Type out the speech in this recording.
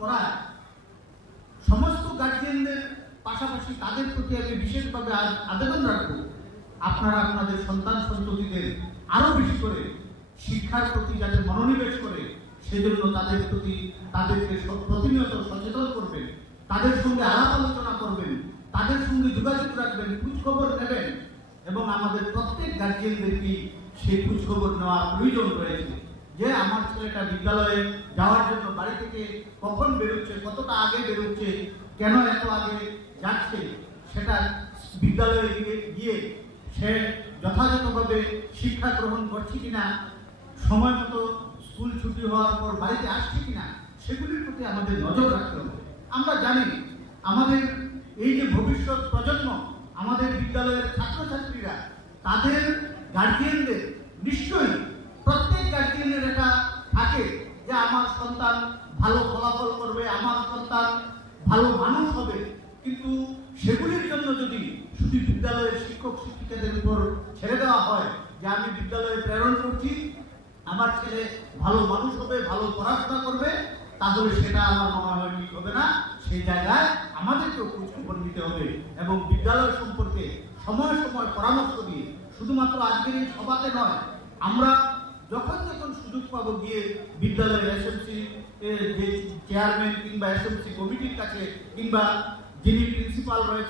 করায় সমস্ত গার্জিয়ানদের পাশাপাশি তাদের প্রতি আমি বিশেষভাবে আবেদন রাখবো, আপনারা আপনাদের সন্তান সন্ততিদের আরো বেশি করে শিক্ষার প্রতি যাতে মনোনিবেশ করে সেজন্য তাদের প্রতি তাদেরকে প্রতিনিয়ত সচেতন করবেন, তাদের সঙ্গে আলাপ আলোচনা করবেন, তাদের সঙ্গে যোগাযোগ রাখবেন, খোঁজখবর নেবেন এবং আমাদের প্রত্যেক গার্জিয়ানদেরকে সেই খোঁজখবর নেওয়ার প্রয়োজন রয়েছে যে আমার ছেলেটা বিদ্যালয়ে যাওয়ার জন্য বাড়ি থেকে কখন বেরোচ্ছে, কতটা আগে বেরোচ্ছে, কেন এত আগে যাচ্ছে, সেটা বিদ্যালয়ে গিয়ে সে যথাযথভাবে শিক্ষা গ্রহণ করছে কিনা, সময় মতো স্কুল ছুটি হওয়ার পর বাড়িতে আসছে কিনা, সেগুলির প্রতি আমাদের নজর রাখতে হবে। আমরা জানি আমাদের এই যে ভবিষ্যৎ প্রজন্ম, আমাদের বিদ্যালয়ের ছাত্রছাত্রীরা, তাদের গার্জিয়ানদের নিশ্চয়ই প্রত্যেক গার্জিয়ানের এটা থাকে যে আমার সন্তান ভালো ফলাফল করবে, আমার সন্তান ভালো মানুষ হবে, কিন্তু সেগুলির জন্য যদি শুধু বিদ্যালয়ের শিক্ষক শিক্ষিকাদের উপর ছেড়ে দেওয়া হয় যে আমি বিদ্যালয়ে প্রেরণ করছি, আমার ছেলে ভালো মানুষ হবে, ভালো পড়াশোনা করবে, তাহলে সেটা আমার মনে হয় ঠিক হবে না। সেই জায়গায় আমাদেরকেও খোঁজখবর নিতে হবে এবং বিদ্যালয় সম্পর্কে সময় সময় পরামর্শ দিয়ে, শুধুমাত্র আজকের এই সভাতে নয়, আমরা যখন যখন সুযোগ পাবো গিয়ে বিদ্যালয়ের এসএমসি যে চেয়ারম্যান কিংবা এসএমসি কমিটির কাছে কিংবা যিনি প্রিন্সিপাল রয়েছে